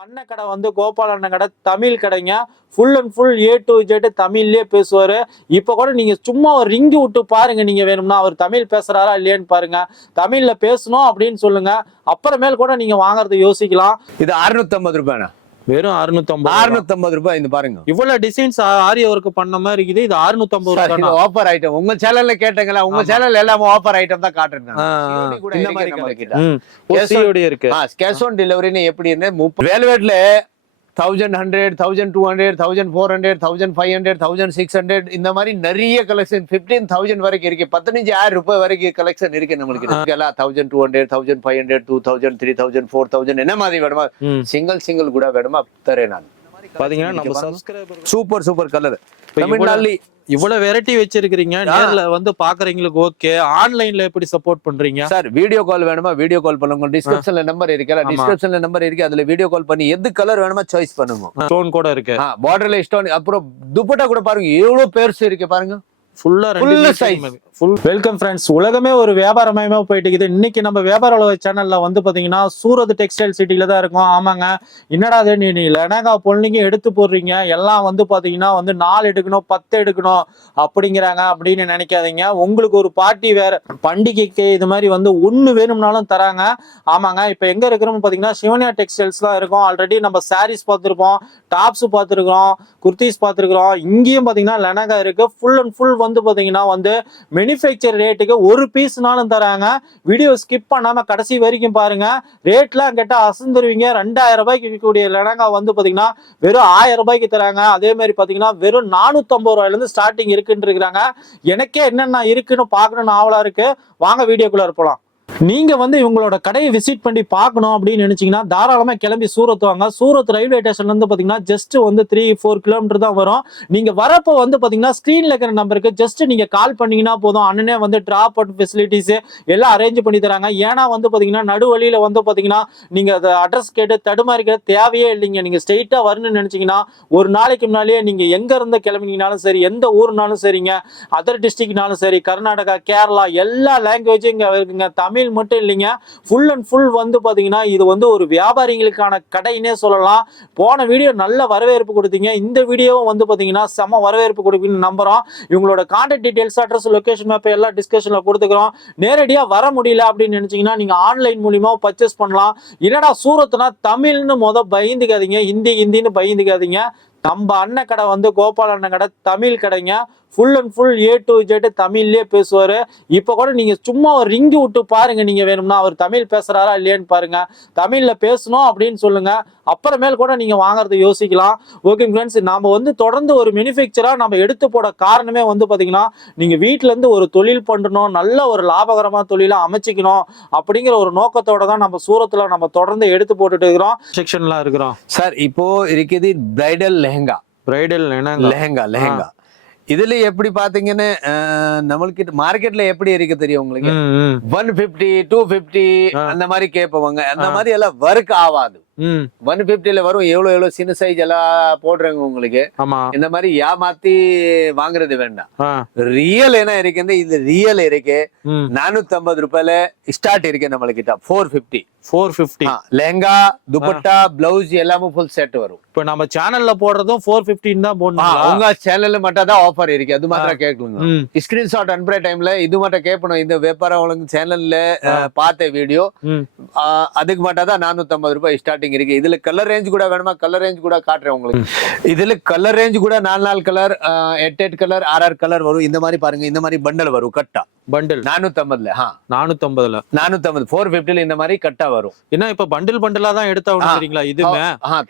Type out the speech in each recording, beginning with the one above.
அண்ணன் கடை வந்து கோபால் அண்ணன் கடை தமிழ் கடைங்க. Full and full A to Z தமிழ்லேயே பேசுவார். இப்போ கூட நீங்கள் சும்மா ஒரு ரிங்கு விட்டு பாருங்கள் நீங்கள் வேணும்னா. அவர் தமிழ் பேசுகிறாரா இல்லையான்னு பாருங்கள் தமிழில் பேசணும் அப்படின்னு சொல்லுங்கள் அப்புறமேல் கூட நீங்கள் வாங்குறது யோசிக்கலாம். இது 650 ரூபாய்ண்ணா. வெறும் அறுநூத்தம்பது 650 ரூபாய் இந்த பாருங்க. இவ்வளவு டிசைன்ஸ் ஆரி ஒர்க் பண்ண மாதிரி இருக்குது. இது அறுநூத்தம்பது சார், இது ரூபாய் ஆஃபர் ஐட்டம் உங்க சேனல்ல கேட்டீங்களா? உங்க ஆமா. சேனல் எல்லாமே ஆஃபர் ஐட்டம் தான் காட்டுறேன் இந்த இருக்கு மாதிரி இருக்கு. கேஷ் ஆன் டெலிவரின்னு எப்படின்னு முப்பது வேல்வேட்ல thousand hundred thousand two hundred thousand four hundred thousand five hundred thousand six hundred இந்த மாதிரி நிறைய கலெக்ஷன் ஃபிஃப்டீன் தௌசண்ட் வரைக்கும் இருக்கு. பதினஞ்சு ஆயிரம் ரூபாய் வரைக்கும் கலெக்ஷன் இருக்கு நம்மளுக்கு. எல்லாம் thousand two hundred thousand five hundred two thousand three thousand four thousand என்ன மாதிரி வேணுமா. சிங்கிள் சிங்கிள் கூட வேணுமா தரேன் நான். பாத்தீங்கன்னா சூப்பர் சூப்பர் கலர் தமிழ்நாடு இவ்வளவு வெரைட்டி வச்சிருக்கீங்க நேர்ல வந்து பாக்குறவங்களுக்கு ஓகே ஆன்லைன்ல எப்படி சப்போர்ட் பண்றீங்க? சார் வீடியோ கால் வேணுமா? வீடியோ கால் பண்ணுங்க. டிஸ்கிரிப்ஷன்ல நம்பர் இருக்குல்ல ஆமா. டிஸ்கிரிப்ஷன்ல நம்பர் இருக்கு. அதுல வீடியோ கால் பண்ணி எது கலர் வேணுமா சாய்ஸ் பண்ணுங்க. ஸ்டோன் கூட இருக்கு. பார்டர்ல ஸ்டோன் அப்புறம் துப்பட்டா கூட பாருங்க. எவ்வளவு பெருசு இருக்கு பாருங்க. வெல்கம் ஃப்ரெண்ட்ஸ் உலகமே ஒரு வியாபாரமயமா போயிட்டு இருக்குது இன்னைக்கு நம்ம வியாபார உலக சேனல்ல வந்து பாத்தீங்கன்னா சூரத் டெக்ஸ்டைல் சிட்டில தான் இருக்கோம். ஆமாங்க. என்னடா அது நீ நீ லெனகா பொண்ணுங்க எடுத்து போடுறீங்க. எல்லாம் வந்து பாத்தீங்கன்னா வந்து நாலு எடுக்கணும் பத்து எடுக்கணும் அப்படிங்கிறாங்க அப்படின்னு நினைக்காதீங்க. உங்களுக்கு ஒரு பார்ட்டி வேற பண்டிகைக்கு இது மாதிரி வந்து ஒண்ணு வேணும்னாலும் தராங்க. ஆமாங்க. இப்ப எங்க இருக்கிறோம் பாத்தீங்கன்னா சிவனியா டெக்ஸ்டைல்ஸ் தான் இருக்கும். ஆல்ரெடி நம்ம சாரீஸ் பார்த்துருப்போம் டாப்ஸ் பார்த்துருக்குறோம் குர்த்திஸ் பார்த்துருக்குறோம். இங்கேயும் பாத்தீங்கன்னா லெனகா இருக்கு. ஃபுல் அண்ட் ஃபுல் வந்து பார்த்தீங்கன்னா வந்து மேனுஃபேக்சர் ரேட்டுக்கு ஒரு பீஸ்னாலும் தராங்க. வீடியோ ஸ்கிப் பண்ணாம கடைசி வரைக்கும் பாருங்க. ரேட்லாம் கேட்டால் அசந்துருவீங்க. ரெண்டாயிரம் ரூபாய்க்கு விற்கக்கூடிய லெனங்கா வந்து பார்த்தீங்கன்னா வெறும் ஆயிரம் ரூபாய்க்கு தராங்க. அதே மாதிரி பார்த்தீங்கன்னா வெறும் நானூற்றம்பது ரூபாயிலேருந்து ஸ்டார்டிங் இருக்குன்னு இருக்கிறாங்க. எனக்கே என்னென்ன இருக்குன்னு பார்க்கணும்னு ஆவலாக இருக்கு. வாங்க வீடியோக்குள்ளே இருப்பலாம் நீங்க வந்து இவங்களோட கடையை விசிட் பண்ணி பார்க்கணும் அப்படின்னு நினைச்சீங்கன்னா தாராளமா கிளம்பி சூரத் வாங்க. சூரத் ரயில்வே ஸ்டேஷன்ல இருந்து பாத்தீங்கன்னா ஜஸ்ட் வந்து த்ரீ ஃபோர் கிலோமீட்டர் தான் வரும். நீங்க வரப்போ வந்து பாத்தீங்கன்னா ஸ்கிரீன்ல இருக்கிற நம்பருக்கு ஜஸ்ட் நீங்க கால் பண்ணீங்கன்னா போதும். அண்ணனே வந்து டிராப் அவுட் ஃபெசிலிட்டிஸ் எல்லாம் அரேஞ்ச் பண்ணி தராங்க. ஏன்னா வந்து பாத்தீங்கன்னா நடுவழியில வந்து பாத்தீங்கன்னா நீங்க அதை அட்ரஸ் கேட்டு தடுமாறிக்கிற தேவையே இல்லைங்க. நீங்க ஸ்ட்ரெயிட்டா வரணும்னு நினைச்சீங்கன்னா ஒரு நாளைக்கு முன்னாலேயே நீங்க எங்க இருந்து கிளம்பினீங்கனாலும் சரி எந்த ஊர்னாலும் சரிங்க. அதர் டிஸ்ட்ரிக்ட்னாலும் சரி கர்நாடகா கேரளா எல்லா லாங்குவேஜும் இங்க இருக்குங்க. தமிழ் மட்டும் இல்லைங்க. ஃபுல் அண்ட் ஃபுல் வந்து பார்த்தீங்கன்னா இது வந்து ஒரு வியாபாரிகளுக்கான கடைன்னே சொல்லலாம். போன வீடியோ நல்ல வரவேற்பு கொடுத்தீங்க. இந்த வீடியோவும் வந்து பார்த்தீங்கன்னா செம வரவேற்பு கொடுப்பீங்கன்னு நம்புகிறோம் இவங்களோட contact details address location map எல்லாம் டிஸ்கஷனில் கொடுத்துக்கிறோம். நேரடியாக வர முடியல அப்படின்னு நினச்சிங்கன்னா நீங்கள் ஆன்லைன் மூலியமாக பர்ச்சேஸ் பண்ணலாம். என்னடா சூரத்னா தமிழ்னு மொதல் பயந்துக்காதீங்க. ஹிந்தி ஹிந்தின்னு பயந்துக்காதீங்க. நம்ம அண்ணன் கடை வந்து கோபால் அண்ணன் கடை தமிழ் கடைங்க. Full and full A to Z தமிழ்லயே பேசுவாரு. இப்போ கூட நீங்க சும்மா ஒரு ரிங்கு விட்டு பாருங்க நீங்க வேணும்னா. அவர் தமிழ் பேசுறாரா இல்லையான்னு பாருங்க. தமிழ்ல பேசணும் அப்படின்னு சொல்லுங்க. அப்புறமேல் கூட நீங்க வாங்குறத யோசிக்கலாம். ஓகே ஃப்ரெண்ட்ஸ் நாம வந்து தொடர்ந்து ஒரு மேனுஃபேக்சரா நம்ம எடுத்து போட காரணமே வந்து பாத்தீங்கன்னா நீங்க வீட்ல இருந்து ஒரு தொழில் பண்ணணும் நல்ல ஒரு லாபகரமா தொழிலா அமைச்சிக்கணும் அப்படிங்கிற ஒரு நோக்கத்தோட தான் நம்ம சூரத்துல நம்ம தொடர்ந்து எடுத்து போட்டுட்டு இருக்கிறோம். செக்ஷன்லாம் இருக்கிறோம். சார் இப்போ இருக்குது பிரைடல் லெஹங்கா. பிரைடல் லெஹங்கா லெஹங்கா. இதுல எப்படி பாத்தீங்கன்னா நம்மளுக்கு மார்க்கெட்ல எப்படி இருக்கு தெரியும் உங்களுக்கு ஒன் பிப்டி டூ பிப்டி. அந்த மாதிரி கேட்பவங்க அந்த. மாதிரி எல்லாம் ஒர்க் ஆகாது ஒன் பிப்டில வரும். எவ்வளவு எவ்வளவு சின்ன சைஸ் எல்லாம் போடுறாங்க உங்களுக்கு? ஆமா. இந்த மாதிரி ஏமாத்தி வாங்குறது வேண்டாம். ரியல் என்ன இருக்குன்னு இது ரியல் இருக்கு. நானூத்தி ஐம்பது ரூபாயில ஸ்டார்ட் இருக்கு நம்மளுக்கிட்ட. Four fifty four fifty lehenga dupatta blouse எல்லாமே ஃபுல் செட் வரும். இப்போ நம்ம சேனல்ல போடுறதும் ஃபோர் ஃபிஃப்டின் தான் போடணும் உங்க சேனல்ல மட்டும் தான் ஆஃபர் இருக்கு. அது மாத்திரம் கேட்கலுங்க ம். ஸ்கிரீன்ஷாட் அனுப்புற டைம்ல இது மட்டும் கேட்பணும். இந்த வியாபாரம் சேனல்ல பார்த்த வீடியோ அதுக்கு மட்டும் தான் நானூத்தி ஐம்பது ரூபாய் ஸ்டார்டிங் இருக்கு. இதுல கலர் ரேஞ்ச் கூட வேணுமா? கலர் ரேஞ்ச் கூட காட்டுறேன் உங்களுக்கு. இதுல கலர் ரேஞ்ச் கூட நாலு நாலு கலர் எட்டு எட்டு கலர் ஆறு ஆறு கலர் வரும். இந்த மாதிரி பாருங்க இந்த மாதிரி பண்டல் வரும் கட்டா பண்டில் நானூத்தி ஐம்பதுல ஹா நானூத்தம்பதுல. நானூத்தி ஐம்பது ஃபோர் பிப்டில இந்த மாதிரி கட்டா வரும். என்ன இப்ப பண்டில் பண்டிலா தான் எடுத்தா இதுமே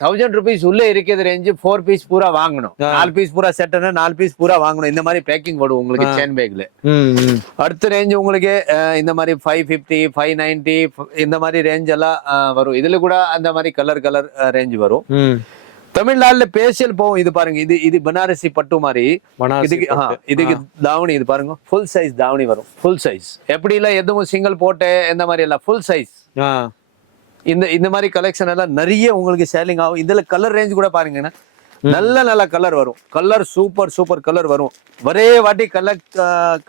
தௌசண்ட் ருபீஸ் உள்ள இருக்கிறது ரேஞ்ச் ஃபோர் பீஸ் பூரா வாங்கணும். நாலு பீஸ் பூரா செட்னா நாலு பீஸ் பூரா வாங்கணும். இந்த மாதிரி பேக்கிங் வரும் உங்களுக்கு ஆ. செயின் பேக்ல அடுத்த ரேஞ்ச் உங்களுக்கு இந்த மாதிரி ஃபைவ் ஃபிஃப்டி ஃபைவ் நைன்டி இந்த மாதிரி ரேஞ்ச் எல்லாம் வரும். இதுல கூட அந்த மாதிரி கலர் கலர் ரேஞ்ச் வரும். ம். தமிழ்நாட்டுல பேசியல் போகும். இது பாருங்க இது இது பனாரசி பட்டு மாதிரி. இதுக்கு. இதுக்கு தாவணி இது பாருங்க ஃபுல் சைஸ் தாவணி வரும். ஃபுல் சைஸ் எப்படி எல்லாம் எதுவும் சிங்கிள் போட்டு இந்த மாதிரி எல்லாம் ஃபுல் சைஸ் இந்த இந்த மாதிரி கலெக்ஷன் எல்லாம் நிறைய உங்களுக்கு சேலிங் ஆகும். இதுல கலர் ரேஞ்ச் கூட பாருங்கன்னா நல்ல நல்ல கலர் வரும். கலர் சூப்பர் சூப்பர் கலர் வரும். ஒரே வாட்டி கலர்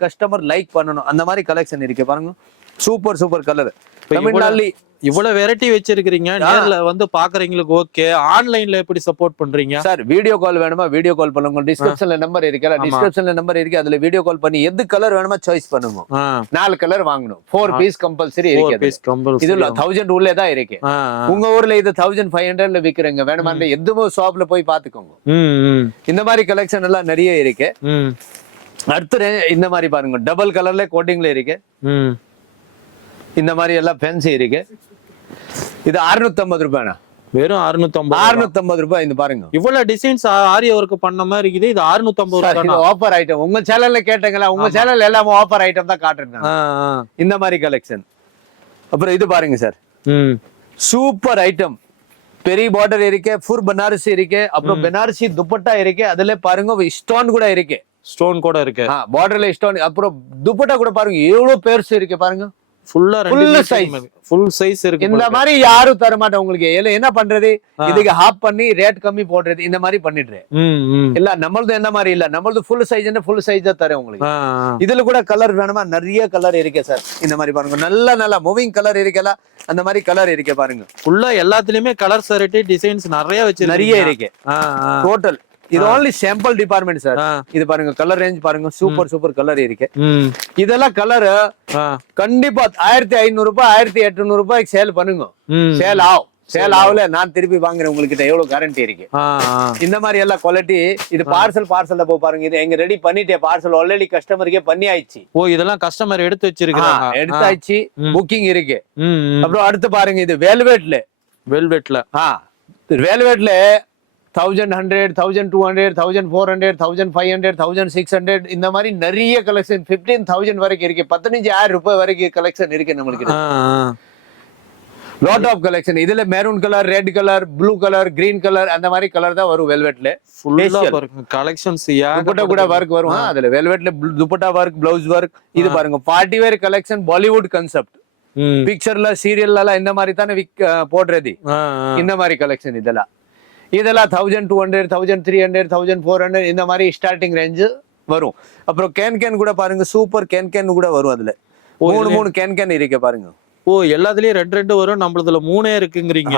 கஸ்டமர் லைக் பண்ணணும். அந்த மாதிரி கலெக்ஷன் இருக்கு பாருங்க. சூப்பர் சூப்பர் கலர் இப்ப தமிழ்நாடு இவ்வளவு வெரைட்டி வச்சிருக்கீங்க நேர்ல வந்து பாக்குறவங்களுக்கு ஓகே ஆன்லைன்ல எப்படி சப்போர்ட் பண்றீங்க? சார் வீடியோ கால் வேணுமா? வீடியோ கால் பண்ணுங்க. டிஸ்கிரிப்ஷன்ல நம்பர் இருக்குல்ல ஆமா. டிஸ்கிரிப்ஷன்ல நம்பர் இருக்கு? அதுல வீடியோ கால் பண்ணி எது கலர் வேணுமா சாய்ஸ் பண்ணுங்க. நாலு கலர் வாங்கணும். ஃபோர். பீஸ் கம்பல்சரி இருக்கு இதுல தௌசண்ட் உள்ளே தான் இருக்கு. உங்க ஊர்ல இது தௌசண்ட் ஃபைவ் ஹண்ட்ரட்ல விக்கிறீங்க. வேணுமா? எதுவும் ஷாப்ல போய் பாத்துக்கோங்க. இந்த மாதிரி கலெக்ஷன் எல்லாம் நிறைய இருக்கு. அடுத்து இந்த மாதிரி பாருங்க. டபுள் கலர்ல கோட்டிங்ல இருக்கு. இந்த மாதிரி எல்லாம் ஃபேன்சி இருக்கு. இது 650 ரூபாய்ண்ணா. வெறும் அறுநூத்தி ஐம்பது 650 ரூபாய் இந்த பாருங்க. இவ்வளவு டிசைன்ஸ் ஆரிய ஒர்க் பண்ண மாதிரி இருக்குது. இது அறுநூத்தி ஐம்பது சார், இது ரூபா ஆஃபர் ஐட்டம் உங்க சேனல்ல கேட்டீங்களா? உங்க. சேனல் எல்லாமே ஆஃபர் ஐட்டம் தான் காட்டுறேன். இந்த மாதிரி கலெக்ஷன் அப்புறம் இது பாருங்க சார். சூப்பர் ஐட்டம் பெரிய பார்டர் இருக்கு ஃபுல் பனாரசி இருக்கு அப்புறம் பனாரசி துப்பட்டா இருக்கு அதுல பாருங்க ஸ்டோன் கூட இருக்கு. ஸ்டோன் கூட இருக்கு. பார்டர்ல ஸ்டோன் அப்புறம் துப்பட்டா கூட பாருங்க எவ்வளவு பெருசு இருக்கு பாருங்க. ஃபுல்லா. ஃபுல் சைஸ் இருக்கு இந்த. மாதிரி யாரும் தர மாட்டேன் உங்களுக்கு என்ன பண்றது. இதுக்கு ஹாப் பண்ணி ரேட் கம்மி போடுறது இந்த மாதிரி பண்ணிடுறேன். இல்ல நம்மளது என்ன மாதிரி இல்ல. நம்மளது ஃபுல் சைஸ் ஃபுல் சைஸ் தான் தரேன் உங்களுக்கு. இதுல கூட கலர் வேணுமா? நிறைய கலர் இருக்கு சார் இந்த மாதிரி பாருங்க. நல்ல நல்ல மூவிங் கலர் இருக்கல அந்த மாதிரி கலர் இருக்கு பாருங்க. ஃபுல்லா எல்லாத்துலயுமே கலர் வெரைட்டி டிசைன்ஸ் நிறைய வச்சு நிறைய இருக்கு. டோட்டல் இது only சாம்பிள் டிபார்ட்மெண்ட் சார் இது பாருங்க கலர் ரேஞ்ச் பாருங்க சூப்பர் சூப்பர் கலர் இருக்கு. இதெல்லாம் கலர் கண்டிப்பா ஆயிரத்தி ஐநூறு ரூபாய் ஆயிரத்தி எட்நூறு ரூபாய்க்கு சேல் பண்ணுங்க. சேல் ஆகும். சேல் ஆகல நான் திருப்பி வாங்குறேன் உங்ககிட்ட எவ்வளவு கேரண்டி இருக்கு. இந்த மாதிரி எல்லாம் குவாலிட்டி இது பார்சல் பார்சல்ல போ பாருங்க இது எங்க ரெடி பண்ணிட்டேன் பார்சல் ஆல்ரெடி கஸ்டமருக்கே பண்ணி ஆயிடுச்சு ஓ இதெல்லாம் கஸ்டமர் எடுத்து வச்சிருக்காங்க எடுத்தாச்சு. புக்கிங் இருக்கு. அப்புறம் அடுத்து பாருங்க இது வேல்வேட்ல வெல்வெட்ல ஆ வேல்வேட்ல thousand hundred thousand two hundred thousand four hundred thousand five hundred thousand six hundred இந்த மாதிரி நிறைய கலெக்ஷன் ஃபிஃப்டீன் தௌசண்ட் வரைக்கும் இருக்கு. பதினஞ்சு ஆயிரம் ரூபாய் வரைக்கும் கலெக்ஷன் இருக்கு நம்மளுக்கு லாட் ஆஃப் கலெக்ஷன் இதுல maroon colour red colour blue colour green colour அந்த மாதிரி கலர் தான் வரும் வெல்வெட்ல கலெக்ஷன்ஸ் துப்பட்டா கூட ஒர்க் வரும். அதுல வெல்வெட்ல துப்பட்டா ஒர்க் பிளவுஸ் ஒர்க் இது பாருங்க party wear collection Bollywood concept பிக்சர்ல சீரியல்ல எல்லாம் இந்த மாதிரி தானே விக் போடுறது. இந்த மாதிரி கலெக்ஷன் இதெல்லாம். இதெல்லாம் thousand two hundred thousand three hundred thousand four hundred இந்த மாதிரி ஸ்டார்டிங் ரேஞ்சு வரும். அப்புறம் கேன் கேன் கூட பாருங்க சூப்பர் கேன் கேன் கூட வரும் அதுல. மூணு மூணு கேன் கேன் இருக்கு பாருங்க. ஓ எல்லாத்துலயும் ரெண்டு ரெண்டு வரும் நம்மளதுல மூணே இருக்குங்கிறீங்க.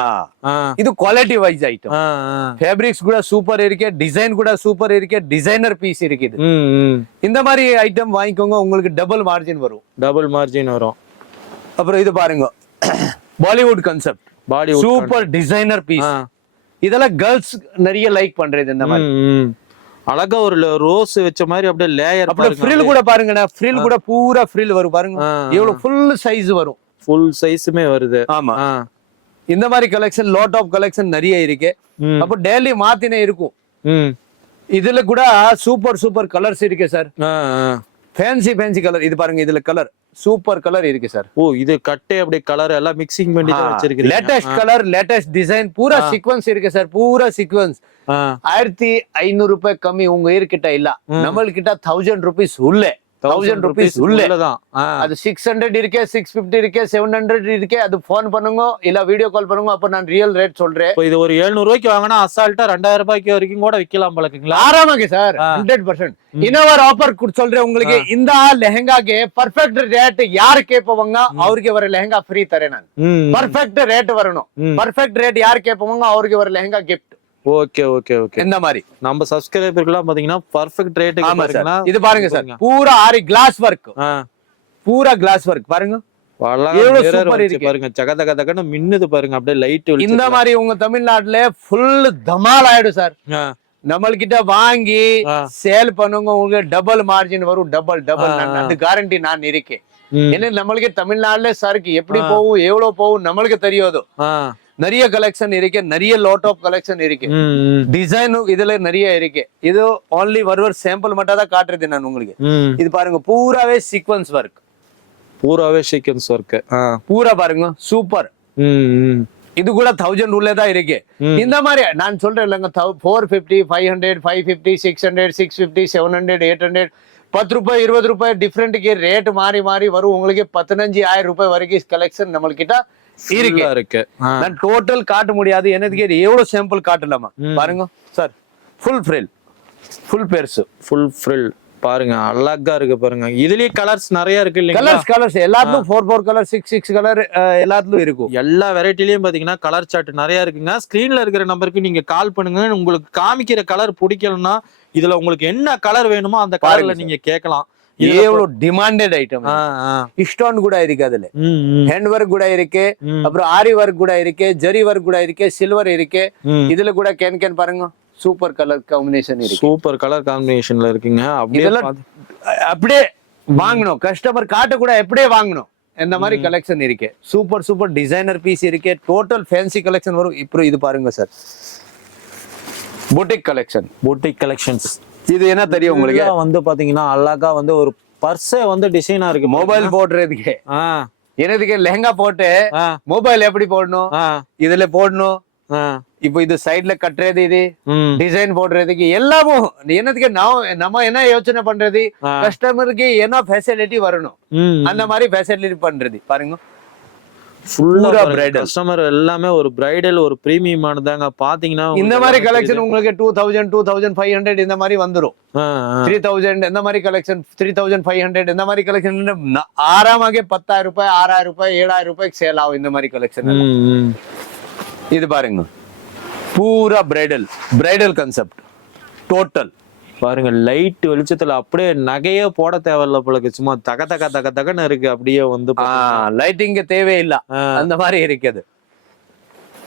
இது குவாலிட்டி வைஸ் ஐட்டம். ஃபேப்ரிக்ஸ் கூட சூப்பர் இருக்கு டிசைன் கூட சூப்பர் இருக்கு டிசைனர் பீஸ் இருக்கு இது ம், ம். இந்த மாதிரி ஐட்டம் வாங்கிக்கோங்க உங்களுக்கு டபுள் மார்ஜின் வரும். டபுள் மார்ஜின் வரும். அப்புறம் இது பாருங்க Bollywood concept body super designer piece இதெல்லாம் கேர்ள்ஸ் நிறைய லைக் பண்றது இந்த மாதிரி. அழகா ஒரு ரோஸ் வச்ச மாதிரி அப்படியே லேயர் அப்புறம் ஃப்ரில் கூட பாருங்கண்ணா. ஃப்ரில் கூட பூரா ஃப்ரில் வரும் பாருங்க. எவ்வளவு ஃபுல் சைஸ் வரும். ஃபுல் சைஸுமே வருது. ஆமா. இந்த மாதிரி கலெக்ஷன் லாட் ஆஃப் கலெக்ஷன் நிறைய இருக்கு. அப்போ டெய்லி மாத்தினே இருக்கும். இதுல கூட சூப்பர் சூப்பர் கலர்ஸ் இருக்கு சார். ஃபேன்சி ஃபேன்சி கலர் இது பாருங்க இதுல கலர் சூப்பர் கலர் இருக்கு சார். ஓ இது கட்டே அப்படியே கலர் எல்லாம் மிக்சிங் பண்ணி தான் வச்சிருக்கீங்க லேட்டஸ்ட் கலர் லேட்டஸ்ட் டிசைன் பூரா சீக்வன்ஸ் இருக்கு சார் பூரா சீக்வன்ஸ். ஆயிரத்தி ஐநூறு ரூபாய் கம்மி உங்க கிட்ட இல்ல. நம்மள்கிட்ட தௌசண்ட் ருபீஸ் உள்ள. தௌசண்ட் ருபீஸ் உள்ள. உள்ளதான். அது சிக்ஸ் ஹண்ட்ரட் இருக்கே சிக்ஸ் பிப்டி இருக்கே செவன் ஹண்ட்ரட் இருக்கே அது ஃபோன் பண்ணுங்க இல்ல வீடியோ கால் பண்ணுங்க அப்ப நான் ரியல் ரேட் சொல்றேன். இது ஒரு 700 ரூபாய்க்கு வாங்கினா அசால்ட்டா ரெண்டாயிரம் ரூபாய்க்கு வரைக்கும் கூட விக்கலாம் பழக்குங்களா ஆறாமாங்க சார். ஹண்ட்ரட் பர்சன்ட் இன்னொரு ஆஃபர் சொல்றேன் உங்களுக்கு. இந்த லெஹங்காக்கு பர்ஃபெக்ட் ரேட் யாரு கேட்பவங்க? அவருக்கு வர லெஹங்கா ஃப்ரீ தரேன் நான். பர்ஃபெக்ட் ரேட் வரணும். பர்ஃபெக்ட் ரேட் யார் கேட்பவங்க? அவருக்கு வர lehenga gift okay okay okay. இந்த மாதிரி. நம்ம சப்ஸ்கிரைபருக்குலாம் பாத்தீங்கன்னா பர்ஃபெக்ட் ரேட்டுக்கு ஆமா சார் இது பாருங்க சார் பூரா ஆரி கிளாஸ் ஒர்க் பூரா கிளாஸ் ஒர்க் பாருங்க. பாருங்க. சக தக தகன்னு மின்னுது பாருங்க. அப்படியே லைட் இந்த மாதிரி உங்க தமிழ்நாட்டுல ஃபுல் தமால் ஆயிடும் சார் நம்மள்கிட்ட வாங்கி. சேல் பண்ணுங்க உங்களுக்கு டபுள் மார்ஜின் வரும். Double double. அந்த கேரண்டி நான் இருக்கேன். ஏன்னா நம்மளுக்கு தமிழ்நாட்டுல சரக்கு எப்படி போகும் எவ்வளவு போகும் நம்மளுக்கு தெரியாது. நிறைய கலெக்ஷன் இருக்கு நிறைய லாட் ஆஃப் கலெக்ஷன் இருக்கு. டிசைனும் இதுல நிறைய இருக்கு. இது only ஒரு சாம்பிள் மட்டும் தான் காட்டுறது நான் உங்களுக்கு. இது பாருங்க பூராவே சீக்வன்ஸ் ஒர்க் பூராவே சீக்வன்ஸ் ஒர்க் பூரா பாருங்க சூப்பர் இது கூட தௌசண்ட் உள்ளே தான் இருக்கு. இந்த மாதிரி நான் சொல்றேன் இல்லைங்க four fifty five hundred five fifty six hundred six fifty seven hundred eight hundred பத்து ரூபாய் இருபது ரூபாய் டிஃப்ரெண்ட்டுக்கு ரேட் மாறி மாறி வரும். உங்களுக்கு பதினஞ்சு ஆயிரம் ரூபாய் வரைக்கும் கலெக்ஷன் நம்மள்கிட்ட இருக்கு. இருக்கு. நான் டோட்டல் காட்ட முடியாது. எனக்கு இது எவ்வளவு சாம்பிள் காட்டலாமா. பாருங்க. சார் ஃபுல் ஃப்ரில் ஃபுல் பெருசு. ஃபுல் ஃப்ரில் பாருங்க அழகா இருக்கு பாருங்க. இதுலயே கலர்ஸ் நிறைய இருக்கு இல்லைங்களா? கலர்ஸ் கலர்ஸ் எல்லாத்துலயும் four four colour six six colour எல்லாத்துலயும் இருக்கும் எல்லா வெரைட்டிலயும் பாத்தீங்கன்னா கலர் சார்ட் நிறைய இருக்குங்க. ஸ்கிரீன்ல இருக்கிற நம்பருக்கு நீங்க கால் பண்ணுங்க. உங்களுக்கு காமிக்கிற கலர் பிடிக்கலன்னா இதுல உங்களுக்கு என்ன கலர் வேணுமோ அந்த கலர்ல நீங்க கேட்கலாம். எவ்வளவு டிமாண்டட் ஐட்டம். இஷ்டான் கூட இருக்கு அதுல. ஒர்க் கூட இருக்கு. ம், அப்புறம் ஆரி ஒர்க் கூட இருக்கு. ஜரி ஒர்க் கூட இருக்கு. சில்வர் இருக்கு. இதுல கூட கேன் கேன் பாருங்க. சூப்பர் கலர் காம்பினேஷன் இருக்கு. சூப்பர் கலர் காம்பினேஷன்ல இருக்குங்க. அப்படியே இதெல்லாம் அப்படியே வாங்கணும். கஸ்டமர் காட்ட கூட எப்படியே வாங்கணும். இந்த மாதிரி கலெக்ஷன் இருக்கு. சூப்பர் சூப்பர் டிசைனர் பீஸ் இருக்கு. டோட்டல் ஃபேன்சி கலெக்ஷன் வரும். இப்போ இது பாருங்க sir boutique collection boutique collections இது என்ன தெரியும் உங்களுக்கு? வந்து பாத்தீங்கன்னா அழகா வந்து ஒரு பர்ஸே வந்து டிசைனா இருக்கு. மொபைல் போடுறதுக்கு. ஆ, எனக்கு லெஹங்கா போட்டு மொபைல் எப்படி போடணும்? இதுல போடணும். இப்போ இது சைடுல கட்டுறது இது டிசைன் போடுறதுக்கு எல்லாமும் என்னதுக்கு நான் நம்ம என்ன யோசனை பண்றது. கஸ்டமருக்கு என்ன ஃபெசிலிட்டி வரணும். அந்த மாதிரி ஃபெசிலிட்டி பண்றது. பாருங்க. ஃபுல்லா பூரா பாருங்க, bridal. கஸ்டமர் எல்லாமே ஒரு பிரைடல் ஒரு பிரீமியமானதாங்க பாத்தீங்கன்னா இந்த மாதிரி கலெக்ஷன் உங்களுக்கு two thousand two thousand five hundred இந்த மாதிரி ஆ. த்ரீ தௌசண்ட் இந்த மாதிரி collection three thousand five hundred இந்த மாதிரி கலெக்ஷன் ஆறாமாகவே பத்தாயிரம் ரூபாய் ஆறாயிரம் ரூபாய் ஏழாயிரம் ரூபாய்க்கு சேல் ஆகும் இந்த மாதிரி கலெக்ஷன். இது பாருங்க. பூரா பிரைடல் பிரைடல் கான்செப்ட் டோட்டல் பாருங்க லைட் வெளிச்சத்துல அப்படியே நகையே போட தேவையில்ல போலக்கு சும்மா தக தக தக தகன்னு இருக்கு. அப்படியே வந்து பாத்தீங்கன்னா. லைட்டிங் தேவையில்லை. அந்த மாதிரி இருக்குது.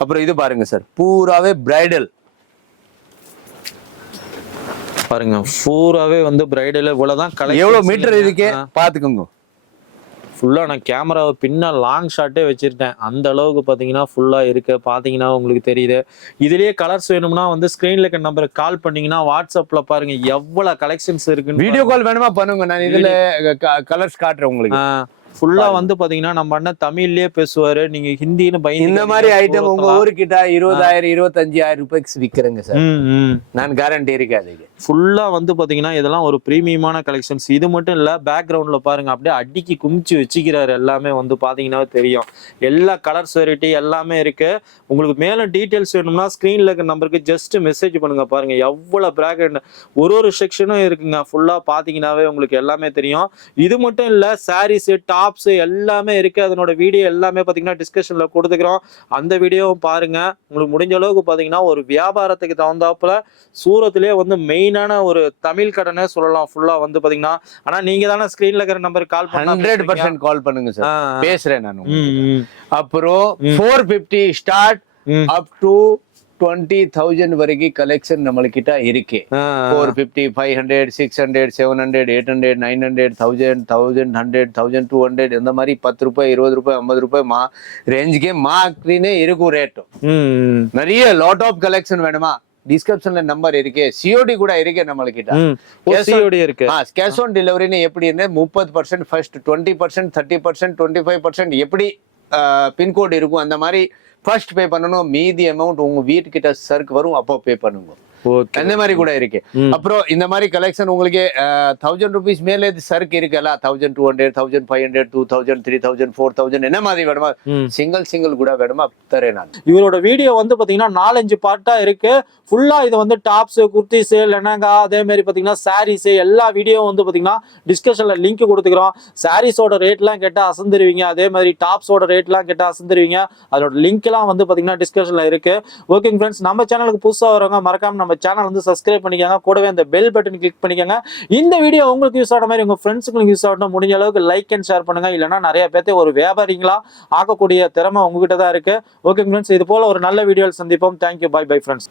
அப்புறம் இது பாருங்க சார். பூராவே பிரைடல் பாருங்க பூராவே வந்து பிரைடல் இவ்வளவுதான் எவ்வளவு மீட்டர் இருக்கு பாத்துக்கோங்க. ஃபுல்லா நான் கேமராவை பின்ன லாங் ஷாட்டே வச்சிருக்கேன். அந்த அளவுக்கு பாத்தீங்கன்னா ஃபுல்லா இருக்கு. பாத்தீங்கன்னா உங்களுக்கு தெரியுது. இதுலயே கலர்ஸ் வேணும்னா வந்து ஸ்கிரீன்ல இருக்க நம்பருக்கு கால் பண்ணீங்கன்னா வாட்ஸ்அப்ல பாருங்க. எவ்வளவு கலெக்ஷன்ஸ் இருக்குன்னு வீடியோ கால் வேணுமா? பண்ணுங்க. நான் இதுல கலர்ஸ் காட்டுறேன் உங்களுக்கு. ஃபுல்லா. வந்து பாத்தீங்கன்னா நம்ம அண்ணன் தமிழ்லயே பேசுவாரு. நீங்க ஹிந்தின்னு பயந்து இந்த மாதிரி ஐட்டம் உங்க ஊருக்கிட்ட இருபதாயிரம் இருபத்தஞ்சாயிரம் ரூபாய்க்கு விக்கிறேங்க சார். நான் கேரண்டி இருக்கு ஃபுல்லாக வந்து பார்த்தீங்கன்னா இதெல்லாம் ஒரு ப்ரீமியமான கலெக்ஷன்ஸ் இது மட்டும் இல்லை பேக்ரவுண்டில் பாருங்க அப்படியே அடிக்கி குமிச்சு வச்சுக்கிறாரு எல்லாமே வந்து பார்த்தீங்கன்னா தெரியும். எல்லா கலர்ஸ் வெரைட்டி எல்லாமே இருக்குது உங்களுக்கு மேலே டீட்டெயில்ஸ் வேணும்னா ஸ்க்ரீனில் இருக்க நம்பருக்கு ஜஸ்ட் மெசேஜ் பண்ணுங்கள் பாருங்கள் எவ்வளோ பேக்ரவுண்ட் ஒரு ஒரு செக்ஷனும் இருக்குங்க. ஃபுல்லாக பார்த்தீங்கன்னாவே உங்களுக்கு எல்லாமே தெரியும். இது மட்டும் இல்லை சாரீஸு டாப்ஸு எல்லாமே இருக்குது அதனோட வீடியோ எல்லாமே பார்த்தீங்கன்னா டிஸ்கஷனில் கொடுத்துக்கிறோம். அந்த வீடியோவும் பாருங்கள் உங்களுக்கு முடிஞ்ச அளவுக்கு பார்த்தீங்கன்னா ஒரு வியாபாரத்துக்கு தகுந்தாப்புல சூரத்திலே வந்து மெயின் மெயினான ஒரு தமிழ் கடனே சொல்லலாம். ஃபுல்லா வந்து பாத்தீங்கன்னா ஆனா நீங்க தானே ஸ்கிரீன்ல இருக்கிற நம்பருக்கு கால் ஹண்ட்ரட் பர்சன்ட் கால் பண்ணுங்க சார் பேசுறேன் நான் அப்புறம். Four fifty start. Up to twenty thousand வரைக்கும் கலெக்ஷன் நம்மளுக்கிட்ட இருக்கு. Four fifty five hundred six hundred seven hundred eight hundred nine hundred thousand thousand hundred thousand two hundred இந்த மாதிரி பத்து ரூபாய் இருபது ரூபாய் ஐம்பது ரூபாய் மா ரேஞ்சுக்கே மார்க்லினே இருக்கும் ரேட்டும் நிறைய லாட் ஆஃப் கலெக்ஷன் வேணுமா? டிஸ்கிரிப்ஷன்ல நம்பர் இருக்கு. சிஓடி கூட இருக்கு நம்மளுக்கிட்ட. சிஓடி இருக்கு. கேஷ் ஆன் டெலிவரின்னு எப்படின்னு முப்பது percent first twenty percent thirty percent twenty five percent எப்படி பின்கோட் இருக்கும்? அந்த மாதிரி ஃபர்ஸ்ட் பே பண்ணணும். மீதி அமௌண்ட் உங்க வீட்டுக்கிட்ட சர்க் வரும். அப்போ பே பண்ணுங்க. அந்த மாதிரி கூட இருக்கு. அப்புறம் இந்த மாதிரி கலெக்ஷன் உங்களுக்கு தௌசண்ட் ருபீஸ் மேலே சர்க் இருக்குல்ல thousand two hundred thousand five hundred two thousand three thousand four thousand என்ன மாதிரி வேணுமா சிங்கிள் சிங்கிள் கூட வேணுமா தரேன் நான். இவரோட வீடியோ வந்து பாத்தீங்கன்னா நாலஞ்சு பார்ட்டா இருக்கு. ஃபுல்லா இது வந்து டாப்ஸ் குர்த்திஸ் லெனங்கா அதே மாதிரி பாத்தீங்கன்னா சாரீஸ் எல்லா வீடியோ வந்து பாத்தீங்கன்னா டிஸ்கஷன்ல லிங்க் கொடுத்துக்கிறோம். சாரீஸோட ரேட்லாம் கேட்டா அசந்துருவீங்க. அதே மாதிரி டாப்ஸோட ரேட்லாம் கேட்டா அசந்துருவீங்க. அதோட லிங்க் எல்லாம் வந்து பாத்தீங்கன்னா டிஸ்கஷன்ல இருக்கு. ஓகேங்க ஃப்ரெண்ட்ஸ் நம்ம சேனலுக்கு புதுசா வரவங்க மறக்காம நம்ம சேனல் வந்து சப்ஸ்கிரைப் பண்ணிக்கோங்க. கூடவே அந்த பெல் பட்டன் கிளிக் பண்ணிக்கோங்க. இந்த வீடியோ உங்களுக்கு யூஸ் ஆகிற மாதிரி உங்கள் ஃப்ரெண்ட்ஸுக்கு யூஸ் ஆகட்டும். முடிஞ்ச அளவுக்கு லைக் அண்ட் ஷேர் பண்ணுங்க. இல்லைன்னா நிறைய பேர்த்தை ஒரு வியாபாரிங்களா ஆக்கக்கூடிய திறமை உங்ககிட்ட தான் இருக்குது ஓகே ஃப்ரெண்ட்ஸ் இது போல ஒரு நல்ல வீடியோவில் சந்திப்போம். Thank you bye bye friends